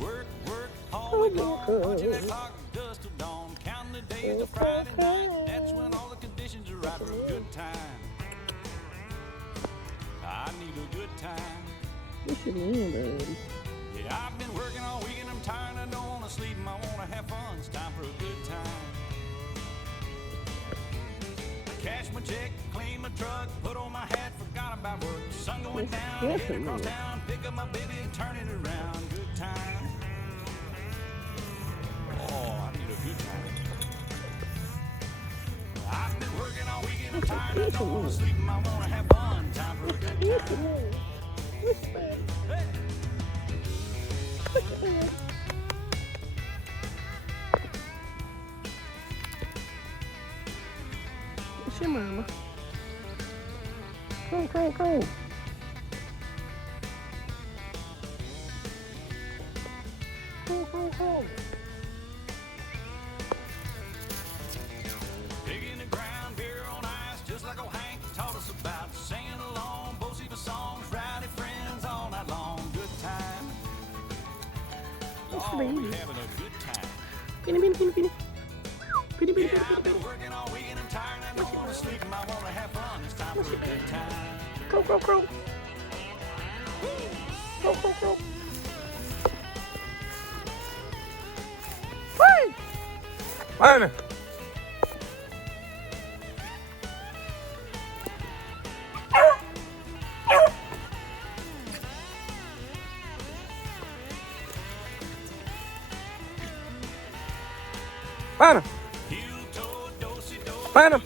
Work, all week long, punching that clock, dust till dawn, counting the days to Friday night. That's when all the conditions are right for a good time. I need a good time. What you mean, baby? Yeah, I've been working all week and I'm tired. I don't want to sleep and I want to have fun. It's time for a good time. Cash my check, clean my truck, put on my hat, forgot about work. Sun going down, head across town, pick up my baby and turn it around. Good time. Oh, I need a good time. I've been working all week and I'm tired. I don't want to sleep and I want to have fun. Time for a good time. Hey. What's your mama? Go. Go. Digging the ground, beer on ice, just like old Hank taught us about. Singing along, both of songs, rowdy friends all night long. Good time. Oh, we having a good time. Penny. Yeah, I've been working all week and I'm tired. I don't want to sleep and I want to have fun. It's time for a good time. Go. Hey! Fine. Fine. Fine.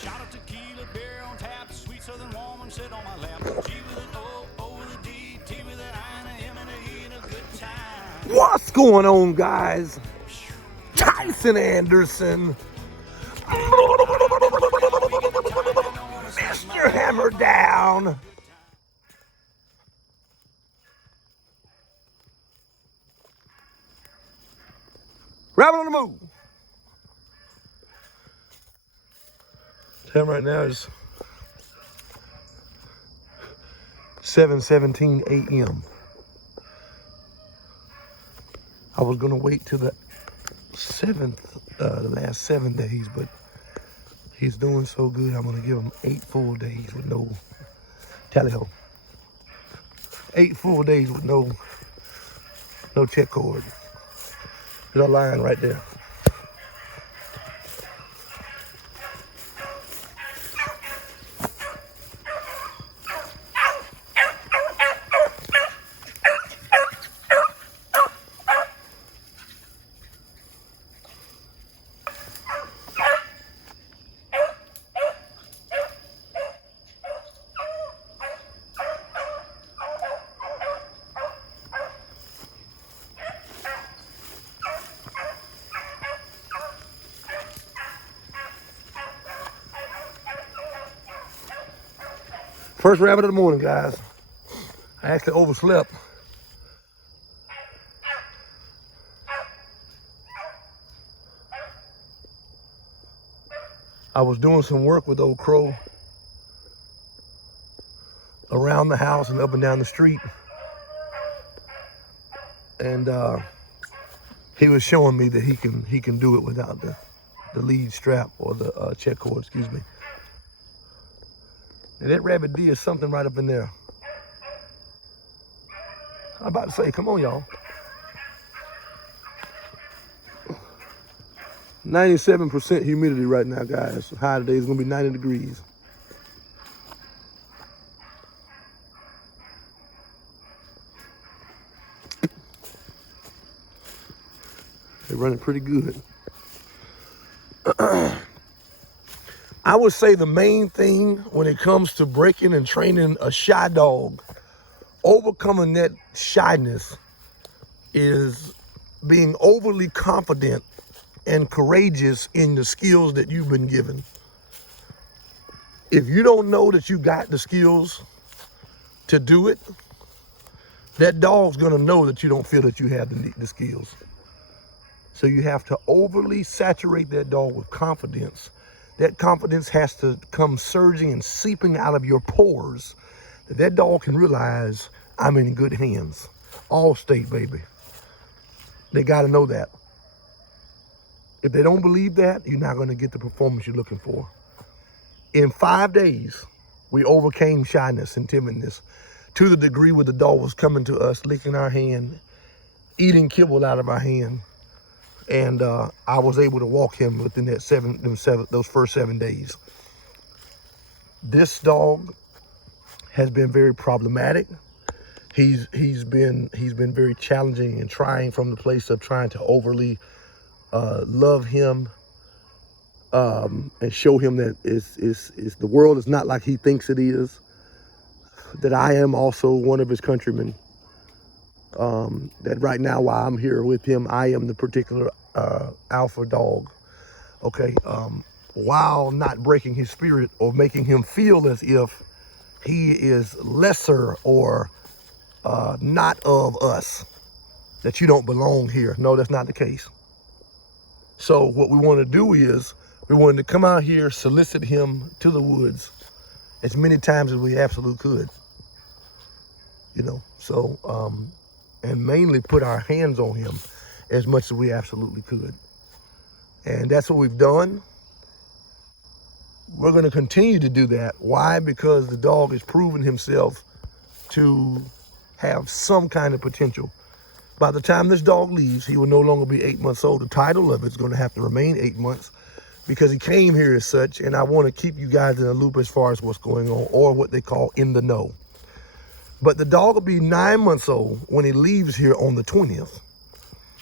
Shot of tequila, beer on tap, sweet southern woman sit on my lap. G with an O, O with a D, T with an I, and a M and a E, and a good time. What's going on, guys? Tyson Anderson. Mr. Hammer Down. Rabbit on the move. Time right now is 7:17 a.m. I was gonna wait till the 7th, the last 7 days, but he's doing so good. I'm gonna give him 8 full days with no tally ho. 8 full days with no check cord. There's a line right there. First rabbit of the morning, guys. I actually overslept. I was doing some work with old Crow around the house and up and down the street. And he was showing me that he can do it without the lead strap or the check cord, excuse me. And that rabbit D is something right up in there. I'm about to say, come on, y'all. 97% humidity right now, guys. High today is gonna be 90 degrees. They're running pretty good. I would say the main thing when it comes to breaking and training a shy dog, overcoming that shyness, is being overly confident and courageous in the skills that you've been given. If you don't know that you got the skills to do it, that dog's gonna know that you don't feel that you have the skills. So you have to overly saturate that dog with confidence. That confidence has to come surging and seeping out of your pores. That dog can realize I'm in good hands. All state, baby. They gotta know that. If they don't believe that, you're not gonna get the performance you're looking for. In 5 days, we overcame shyness and timidness to the degree where the dog was coming to us, licking our hand, eating kibble out of our hand. And I was able to walk him within that those first 7 days. This dog has been very problematic. He's been very challenging and trying from the place of trying to overly love him and show him that the world is not like he thinks it is. That I am also one of his countrymen. That right now, while I'm here with him, I am the particular alpha dog. Okay, while not breaking his spirit or making him feel as if he is lesser or not of us, that you don't belong here. No, that's not the case. So what we want to do is we wanted to come out here, solicit him to the woods as many times as we absolutely could. You know, so and mainly put our hands on him as much as we absolutely could. And that's what we've done. We're going to continue to do that. Why? Because the dog has proven himself to have some kind of potential. By the time this dog leaves, he will no longer be 8 months old. The title of it's going to have to remain 8 months because he came here as such, and I want to keep you guys in the loop as far as what's going on, or what they call in the know. But the dog will be 9 months old when he leaves here on the 20th.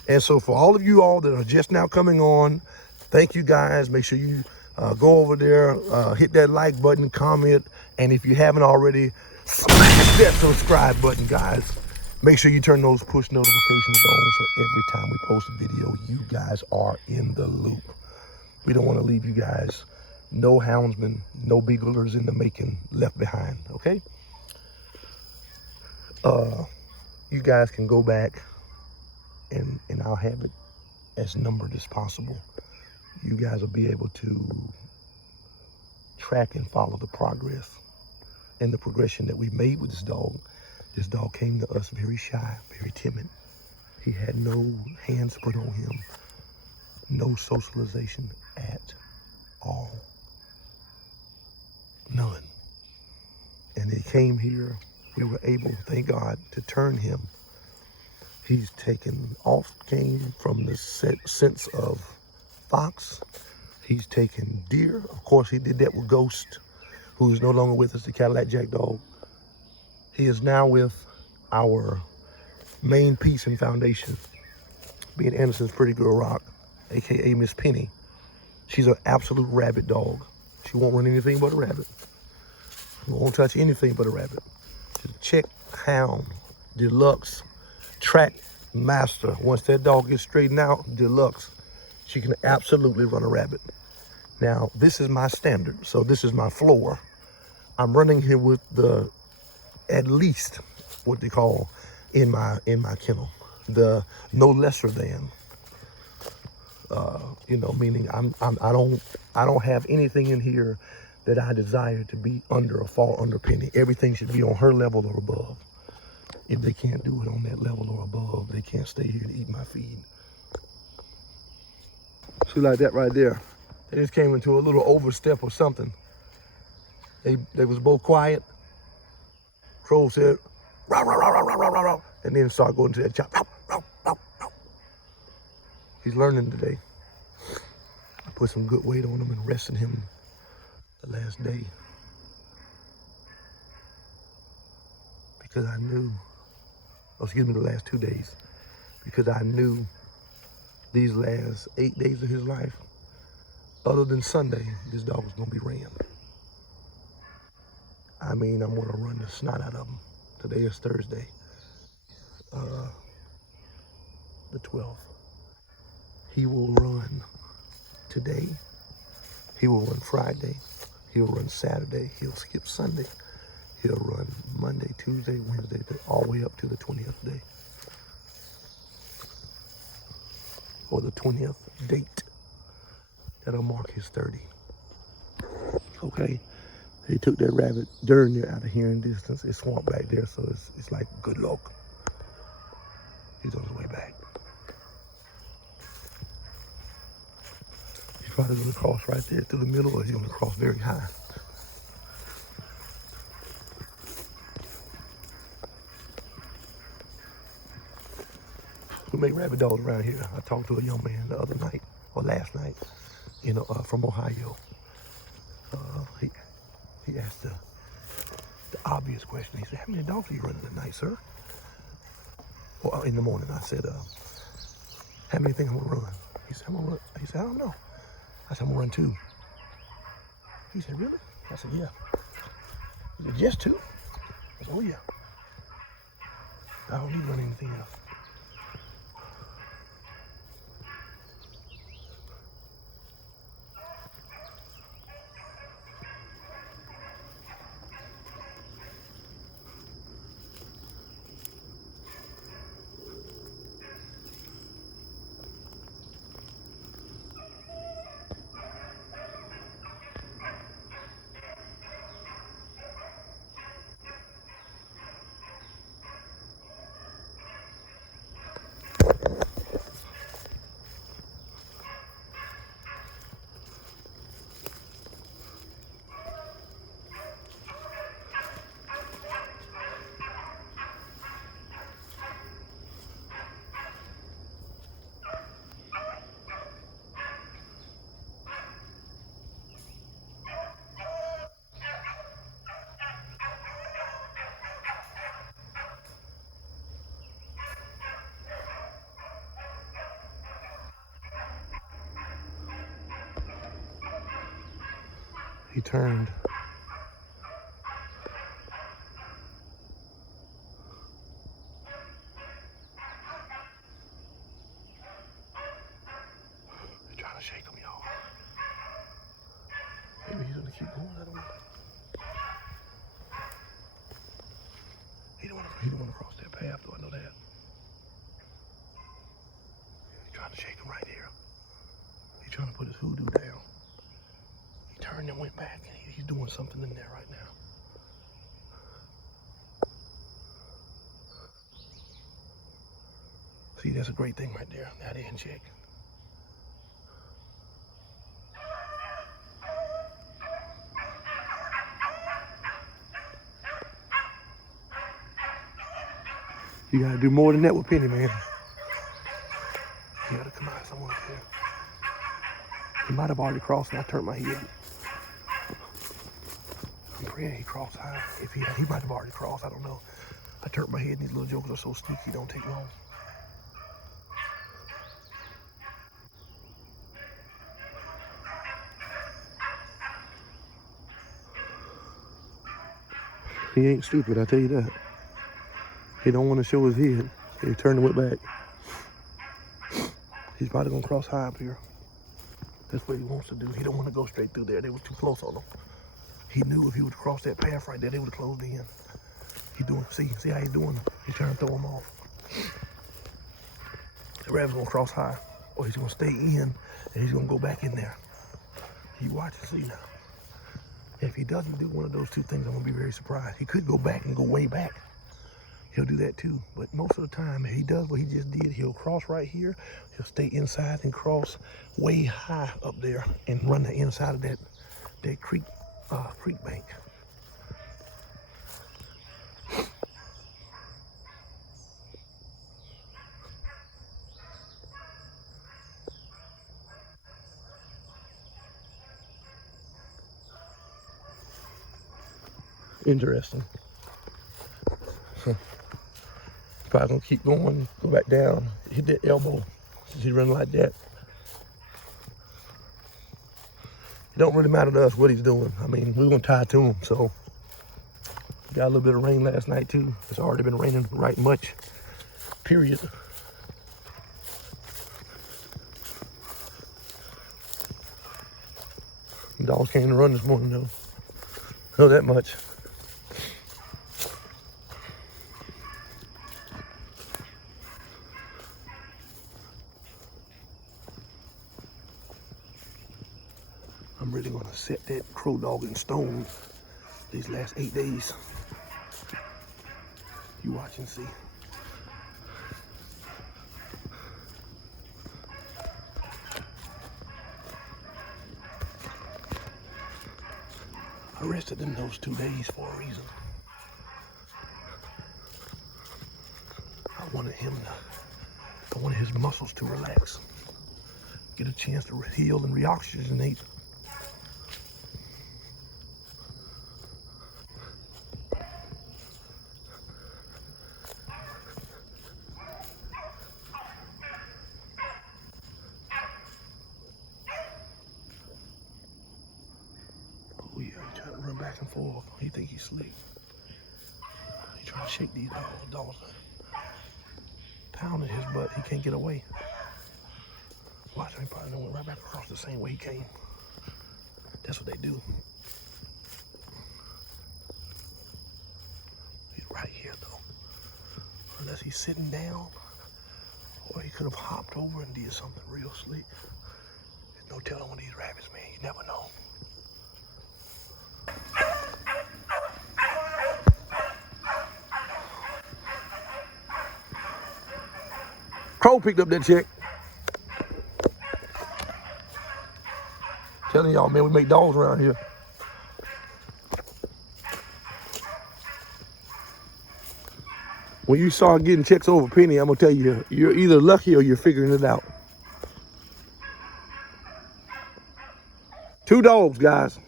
And so for all of you all that are just now coming on, thank you guys. Make sure you go over there, hit that like button, comment, and if you haven't already, smash that subscribe button, guys. Make sure you turn those push notifications on so every time we post a video, you guys are in the loop. We don't want to leave you guys, no houndsmen, no beaglers in the making left behind, okay? You guys can go back and I'll have it as numbered as possible. You guys will be able to track and follow the progress and the progression that we made with this dog. This dog came to us very shy, very timid. He had no hands put on him, no socialization at all. None. And he came here, we were able, thank God, to turn him. He's taken off game from the sense of fox. He's taken deer. Of course, he did that with Ghost, who is no longer with us, the Cadillac Jack dog. He is now with our main piece and foundation, being Anderson's Pretty Girl Rock, AKA Miss Penny. She's an absolute rabbit dog. She won't run anything but a rabbit. She won't touch anything but a rabbit. She's a check hound, deluxe, track master. Once that dog gets straightened out, deluxe, she can absolutely run a rabbit. Now, this is my standard, so this is my floor. I'm running here with the, at least what they call in my kennel, the no lesser than. You know, meaning I don't have anything in here that I desire to be under or fall under Penny. Everything should be on her level or above. If they can't do it on that level or above, they can't stay here to eat my feed. See, like that right there. They just came into a little overstep or something. They was both quiet. Crow said, "Row, row, row, row, row, row, row, row," and then start going to that chop. Row, row, row, row. He's learning today. I put some good weight on him and resting him the last day. Because I knew, the last 2 days, because I knew these last 8 days of his life other than Sunday, this dog is gonna be ran. I mean, I'm gonna run the snot out of him. Today is Thursday, the 12th. He will run today. He will run Friday. He'll run Saturday. He'll skip Sunday. He'll run Monday, Tuesday, Wednesday, all the way up to the 20th day. Or the 20th date. That'll mark his 30. Okay. He took that rabbit during there out of hearing distance. It's swamp back there, so it's like good luck. He's on his way back. He's probably gonna cross right there through the middle, or he's gonna cross very high. We make rabbit dogs around here. I talked to a young man the other night, or last night, from Ohio. He asked the obvious question. He said, "How many dogs are you running at night, sir?" Well, in the morning, I said, "How many think I'm gonna run?" He said, He said, "I don't know." I said, "I'm gonna run 2." He said, "Really?" I said, "Yeah." He said, "Just 2?" I said, "Oh yeah. I don't need to run anything else." He turned. They're trying to shake him, y'all. Maybe he's gonna keep going. I don't know. He don't want to cross that path, though. I know that. He's trying to shake him right here. He's trying to put his hoodoo down. He turned and went back, and he's doing something in there right now. See, that's a great thing right there. Now they in check. You gotta do more than that with Penny, man. You gotta come out somewhere up there. He might have already crossed and I turned my head. I'm praying he crossed high. If he might have already crossed, I don't know. I turned my head and these little jokers are so sneaky, don't take long. He ain't stupid, I tell you that. He don't want to show his head. He turned and went back. He's probably gonna cross high up here. That's what he wants to do. He don't want to go straight through there. They were too close on him. He knew if he would cross that path right there, they would have closed in. He doing, see how he's doing? He's trying to throw him off. The rabbit's gonna cross high, or he's gonna stay in, and he's gonna go back in there. You watch and see now. If he doesn't do one of those two things, I'm gonna be very surprised. He could go back and go way back. He'll do that too, but most of the time, if he does what he just did, he'll cross right here, he'll stay inside and cross way high up there and run the inside of that creek bank. Interesting. Probably gonna keep going, go back down, hit that elbow. He run like that. don't really matter to us what he's doing. I mean, we're gonna tie to him. So got a little bit of rain last night too. It's already been raining right much, period. The dogs came to run this morning though. Know that much. I'm really gonna set that crow dog in stone these last 8 days. You watch and see. I rested him those 2 days for a reason. I wanted his muscles to relax, get a chance to heal and reoxygenate. Oh yeah, he trying to run back and forth. He think he's slick. He trying to shake these dogs. Dogs pounding his butt. He can't get away. Watch him, he probably went right back across the same way he came. That's what they do. He's right here though. Unless he's sitting down, or he could have hopped over and did something real slick. There's no telling with these rabbits, man. You never know. Crow picked up that chick. Telling y'all, man, we make dogs around here. When you start getting checks over penny, I'm gonna tell you, you're either lucky or you're figuring it out. 2 dogs, guys.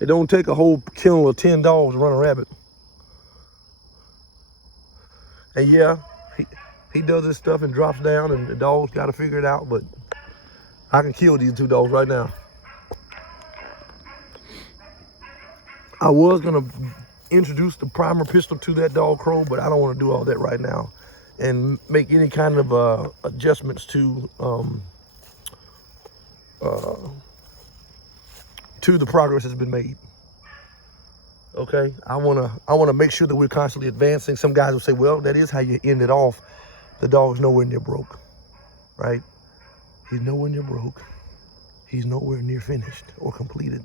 It don't take a whole kennel of 10 dogs to run a rabbit. And yeah, he does this stuff and drops down, and the dogs got to figure it out, but I can kill these 2 dogs right now. I was gonna introduce the primer pistol to that dog Crow, but I don't want to do all that right now and make any kind of adjustments to the progress that's been made. Okay, I wanna make sure that we're constantly advancing. Some guys will say, well, that is how you end it off. The dog's nowhere near broke, right? He's nowhere near broke. He's nowhere near finished or completed.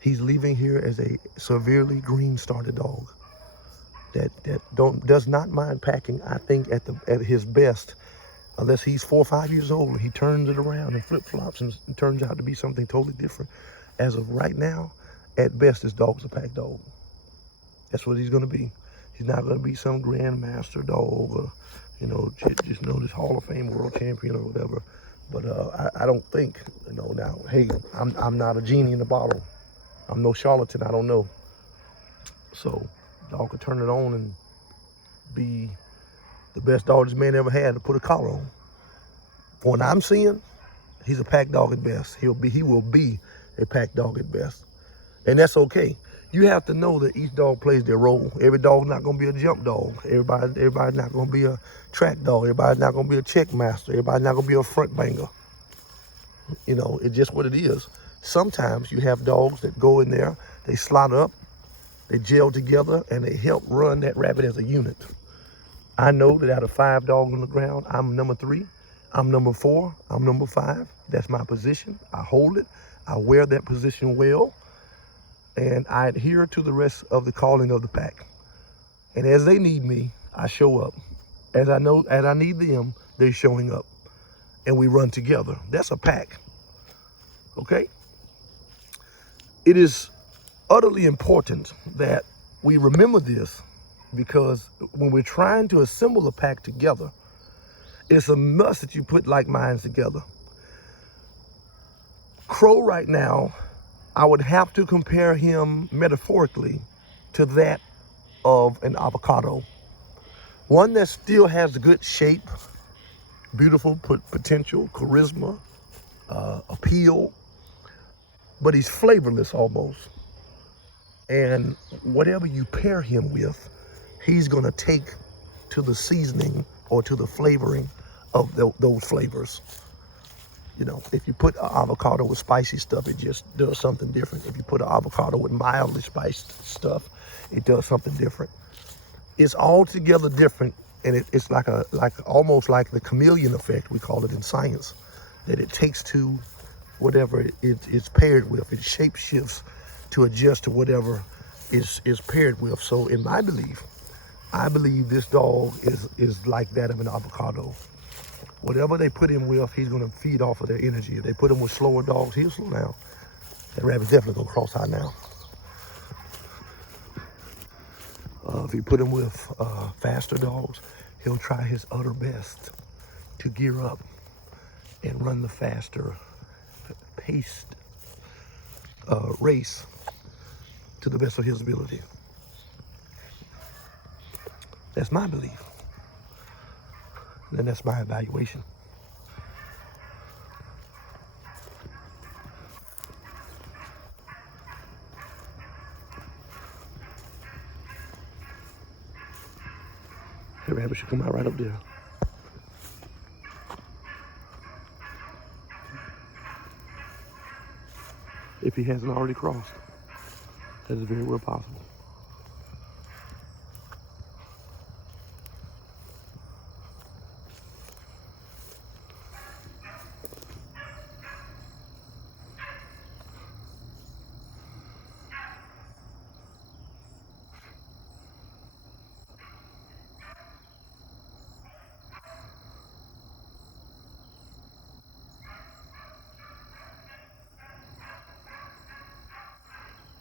He's leaving here as a severely green started dog that does not mind packing. I think at his best, unless he's 4 or 5 years old and he turns it around and flip flops and turns out to be something totally different. As of right now, at best, this dog's a pack dog. That's what he's gonna be. He's not gonna be some grandmaster dog or, just this Hall of Fame world champion or whatever. But I don't think, now, hey, I'm not a genie in the bottle. I'm no charlatan, I don't know. So, dog could turn it on and be the best dog this man ever had to put a collar on. For what I'm seeing, he's a pack dog at best. He will be a pack dog at best. And that's okay. You have to know that each dog plays their role. Every dog's not gonna be a jump dog. Everybody's not gonna be a track dog. Everybody's not gonna be a check master. Everybody's not gonna be a front banger. It's just what it is. Sometimes you have dogs that go in there, they slot up, they gel together, and they help run that rabbit as a unit. I know that out of 5 dogs on the ground, I'm number 3, I'm number 4, I'm number 5. That's my position. I hold it. I wear that position well. And I adhere to the rest of the calling of the pack. And as they need me, I show up. As I need them, they're showing up. And we run together. That's a pack. Okay? It is utterly important that we remember this, because when we're trying to assemble a pack together, it's a must that you put like minds together. Crow right now, I would have to compare him metaphorically to that of an avocado. One that still has good shape, beautiful potential, charisma, appeal, but he's flavorless almost. And whatever you pair him with, he's gonna take to the seasoning or to the flavoring of those flavors. You know, if you put avocado with spicy stuff, it just does something different. If you put an avocado with mildly spiced stuff, it does something different. It's altogether different, and it's like almost like the chameleon effect, we call it in science, that it takes to whatever it's paired with. It shape shifts to adjust to whatever is paired with. So in my belief, I believe this dog is like that of an avocado. Whatever they put him with, he's gonna feed off of their energy. If they put him with slower dogs, he'll slow down. That rabbit's definitely gonna cross-eyed now. If you put him with faster dogs, he'll try his utter best to gear up and run the faster paced race to the best of his ability. That's my belief. And that's my evaluation. The rabbit should come out right up there. If he hasn't already crossed, that is very well possible.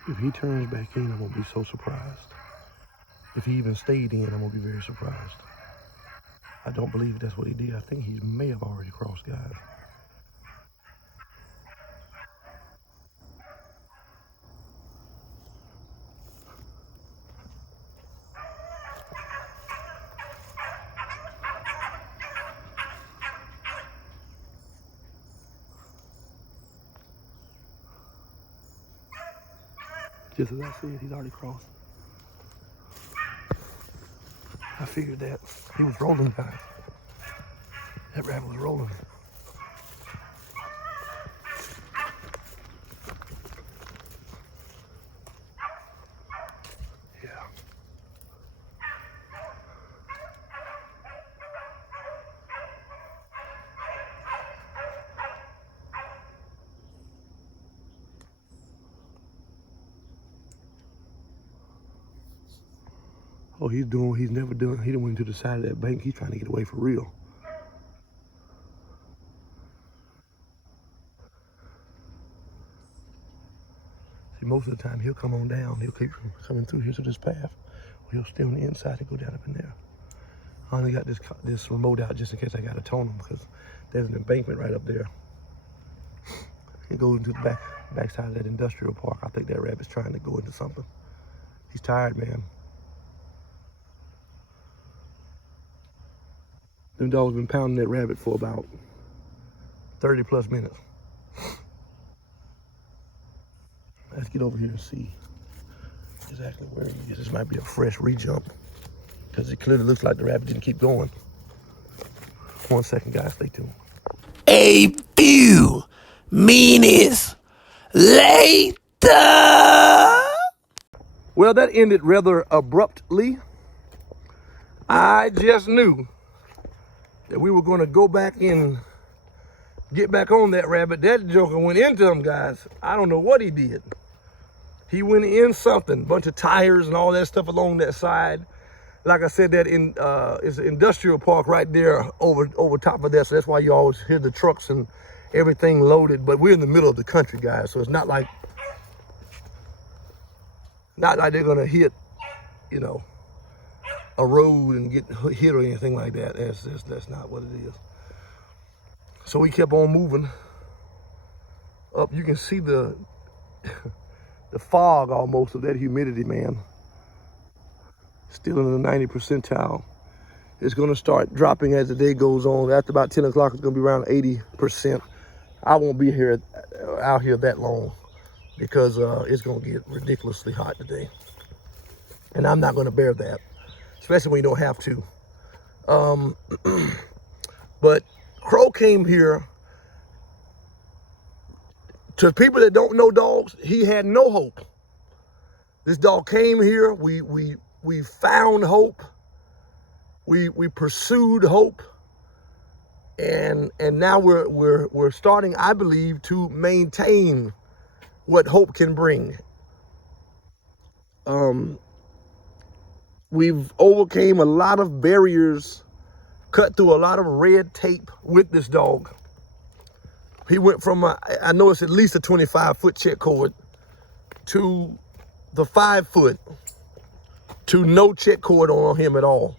If he turns back in, I'm gonna be so surprised. If he even stayed in, I'm gonna be very surprised. I don't believe that's what he did. I think he may have already crossed, guys. Just as I said, he's already crossed. I figured that. He was rolling, guys. That rabbit was rolling. Yeah. Oh, he done went to the side of that bank. He's trying to get away for real. See, most of the time he'll come on down. He'll keep coming through here to this path. Or he'll stay on the inside and go down up in there. I only got this remote out just in case I got to tone him, because there's an embankment right up there. It goes into the backside of that industrial park. I think that rabbit's trying to go into something. He's tired, man. Them dogs been pounding that rabbit for about 30 plus minutes. Let's get over here and see exactly where he is. This might be a fresh re-jump, because it clearly looks like the rabbit didn't keep going. 1 second, guys, stay tuned. A few minutes later. Well, that ended rather abruptly. I just knew that we were going to go back and get back on that rabbit. That joker went into him, guys. I don't know what he did. He went in something, bunch of tires and all that stuff along that side. Like I said, that it's an industrial park right there over top of that. So that's why you always hear the trucks and everything loaded. But we're in the middle of the country, guys. So it's not like they're gonna hit, you know, a road and get hit or anything like that. That's not what it is. So we kept on moving up. You can see the fog almost of that humidity, man. Still in the 90 percentile. It's gonna start dropping as the day goes on. After about 10 o'clock, it's gonna be around 80%. I won't be here out here that long because it's gonna get ridiculously hot today. And I'm not gonna bear that, especially when you don't have to. But Crow came here. To people that don't know dogs, he had no hope. This dog came here, we found hope, we pursued hope, and now we're starting, I believe, to maintain what hope can bring. We've overcame a lot of barriers, cut through a lot of red tape with this dog. He went from, I know it's at least a 25-foot check cord, to the 5-foot, to no check cord on him at all.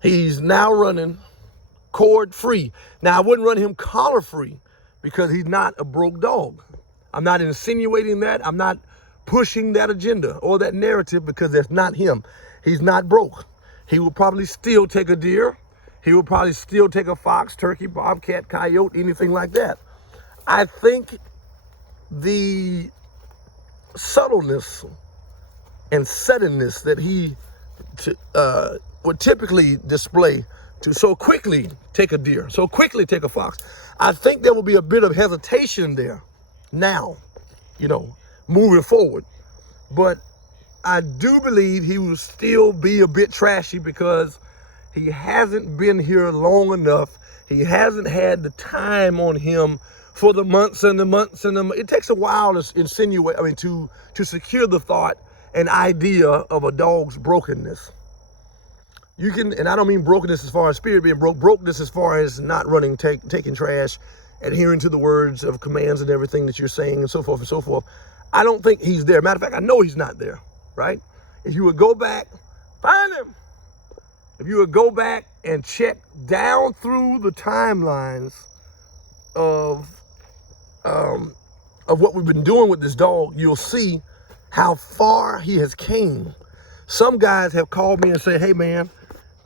He's now running cord free. Now, I wouldn't run him collar free because he's not a broke dog. I'm not insinuating that. I'm not pushing that agenda or that narrative because that's not him. He's not broke. He will probably still take a deer. He will probably still take a fox, turkey, bobcat, coyote, anything like that. I think the subtleness and suddenness that he would typically display to so quickly take a deer, so quickly take a fox, I think there will be a bit of hesitation there now, you know, moving forward. But I do believe he will still be a bit trashy because he hasn't been here long enough. He hasn't had the time on him for the months and the months and the months. It takes a while to insinuate, to secure the thought and idea of a dog's brokenness. You can, and I don't mean brokenness as far as spirit being broke, brokenness as far as not running, taking trash, adhering to the words of commands and everything that you're saying and so forth and so forth. I don't think he's there. Matter of fact, I know he's not there, right? If you would go back, find him. If you would go back and check down through the timelines of what we've been doing with this dog, you'll see how far he has came. Some guys have called me and said, hey man,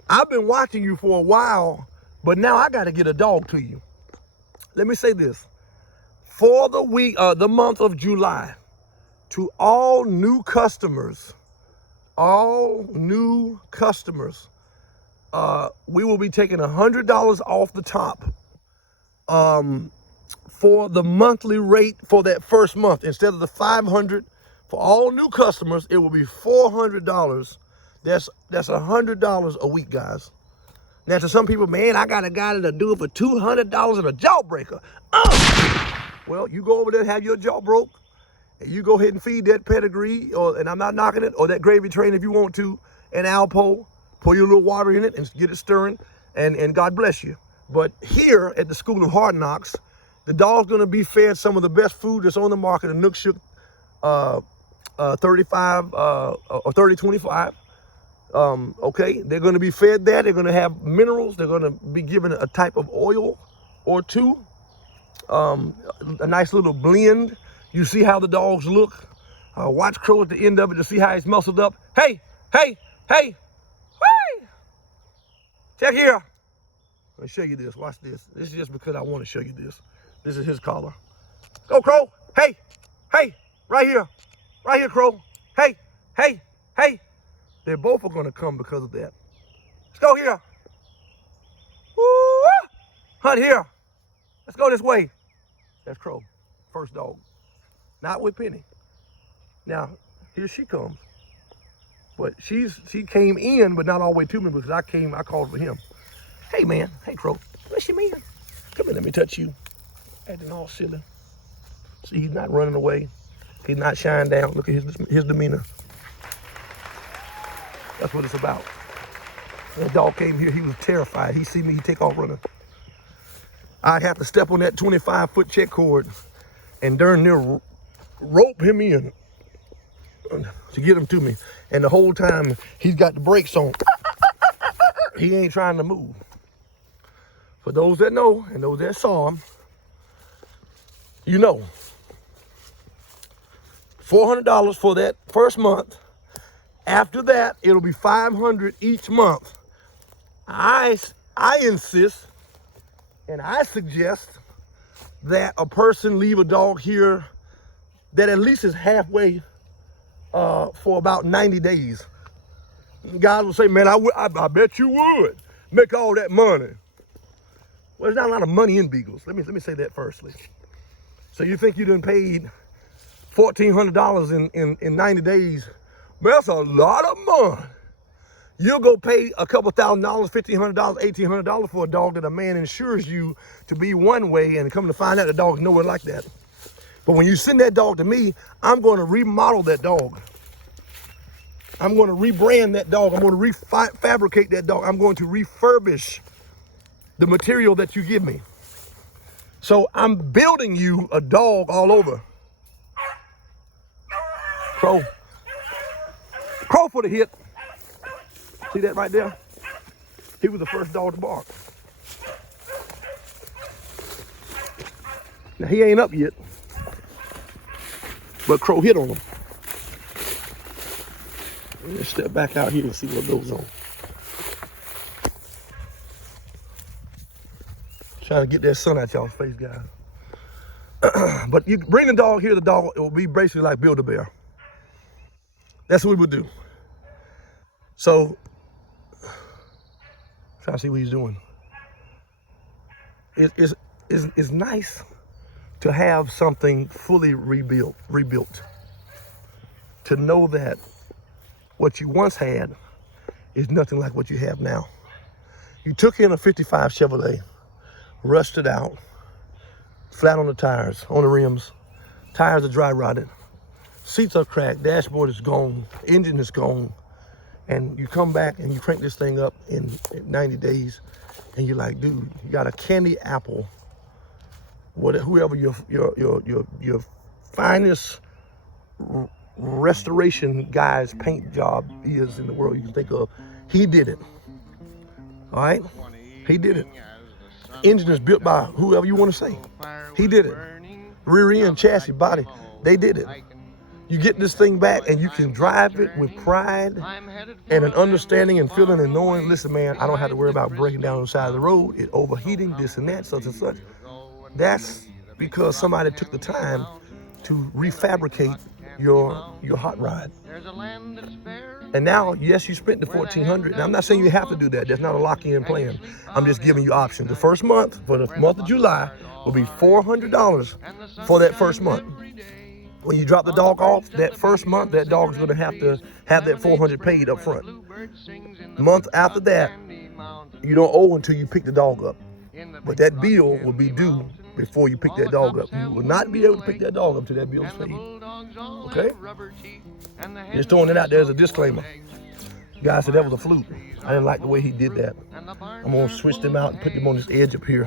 I've been watching you for a while, but now I got to get a dog to you. Let me say this. For the month of July, to all new customers, we will be taking $100 off the top for the monthly rate for that first month. Instead of the $500 for all new customers, it will be $400. That's $100 a week, guys. Now, to some people, man, I got a guy that'll do it for $200 and a jawbreaker. Well, you go over there and have your jaw broke, and you go ahead and feed that pedigree, and I'm not knocking it, or that gravy train if you want to, an Alpo, pour your little water in it and get it stirring, and God bless you. But here at the School of Hard Knocks, the dog's gonna be fed some of the best food that's on the market, a Nook Shook 35 or 30-25. Okay, they're gonna be fed that. They're gonna have minerals. They're gonna be given a type of oil or two, a nice little blend. You see how the dogs look. Watch Crow at the end of it to see how he's muscled up. Hey, hey, hey, hey! Check here. Let me show you this. Watch this. This is just because I want to show you this. This is his collar. Go, Crow. Hey, hey, right here. Right here, Crow. Hey, hey, hey. They both are going to come because of that. Let's go here. Woo! Hunt here. Let's go this way. That's Crow. First dog. Not with Penny. Now, here she comes. But she came in, but not all the way to me because I called for him. Hey, man. Hey, Crow. What's your man? Come here, let me touch you. Acting all silly. See, he's not running away. He's not shying down. Look at his demeanor. That's what it's about. That dog came here, he was terrified. He see me, he take off running. I'd have to step on that 25-foot check cord and darn near rope him in to get him to me. And the whole time, he's got the brakes on. He ain't trying to move. For those that know and those that saw him, you know. $400 for that first month. After that, it'll be $500 each month. I insist And I suggest that a person leave a dog here that at least is halfway for about 90 days. Guys will say, man, I bet you would make all that money. Well, there's not a lot of money in beagles. Let me say that firstly. So you think you done paid $1,400 in 90 days? Man, that's a lot of money. You'll go pay a couple $1,000, $1,500, $1,800 for a dog that a man insures you to be one way, and come to find out the dog's nowhere like that. But when you send that dog to me, I'm going to remodel that dog. I'm going to rebrand that dog. I'm going to refabricate that dog. I'm going to refurbish the material that you give me. So I'm building you a dog all over. Crow. Crow for the hit. See that right there? He was the first dog to bark. Now he ain't up yet, but Crow hit on him. Let's step back out here and see what goes on. Trying to get that sun out y'all's face, guys. But you bring the dog here, the dog, it will be basically like Build-A-Bear. That's what we would do. So, trying to see what he's doing. It's nice to have something fully rebuilt. To know that what you once had is nothing like what you have now. You took in a 55 Chevrolet, rusted out, flat on the tires, on the rims. Tires are dry rotted. Seats are cracked, dashboard is gone, engine is gone. And you come back and you crank this thing up in 90 days and you're like, dude, you got a candy apple. Whoever your finest restoration guy's paint job is in the world you can think of, he did it. All right? He did it. Engine is built by whoever you want to say. He did it. Rear end, chassis, body, they did it. You get this thing back and you can drive it with pride and an understanding and feeling and knowing, listen, man, I don't have to worry about breaking down on the side of the road, it overheating, this and that, such and such. That's because somebody took the time to refabricate your hot rod. And now, yes, you spent the $1,400. Now, I'm not saying you have to do that. That's not a lock-in plan. I'm just giving you options. The first month, for the month of July, will be $400 for that first month. When you drop the dog off, that first month, that dog's going to have that $400 paid up front. The month after that, you don't owe until you pick the dog up. But that bill will be due before you pick that dog up. You will not be able to pick that dog up until that bill is paid. Okay? Just throwing it out there as a disclaimer. Guy said that was a fluke. I didn't like the way he did that. I'm going to switch them out and put them on this edge up here.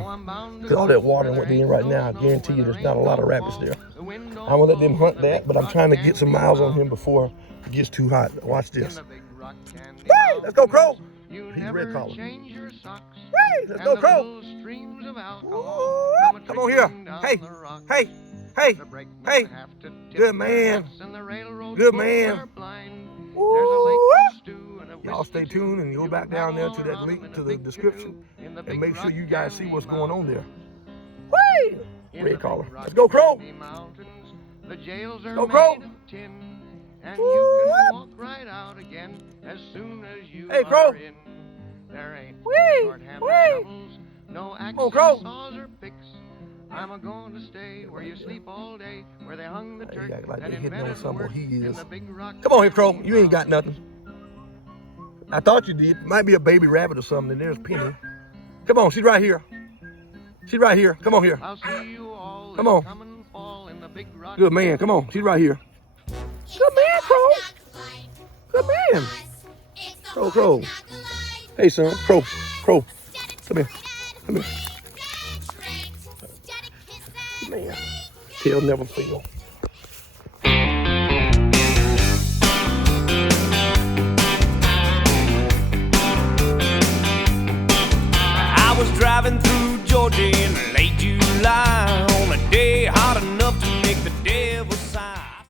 Because all that water and what they're in right now, I guarantee you there's not a lot of rabbits there. I'm going to let them hunt that, but I'm trying to get some miles on him before it gets too hot. Watch this. Hey, let's go, Crow. He's a red collar. Hey, let's go, Crow. Come on here. Hey, hey, hey, hey. Good man. Good man. Y'all stay tuned and go back down there to that link to the description and make sure you guys see what's going on there. Whee! Red collar. Let's go, Crow. Go, Crow. Hey, Crow. Whee! Whee! Come on, Crow. I'm going to stay where you sleep all day, where they hung the turkey. Act like they hitting on something he is. Come on here, Crow. You ain't got nothing. I thought you did. Might be a baby rabbit or something. And there's Penny. Come on, she's right here. She's right here. Come on here. Come on. Good man. Come on. She's right here. Good man, Crow. Good man. Crow, Crow. Hey, son. Crow. Crow. Come here. Come here. Man, tail never fail.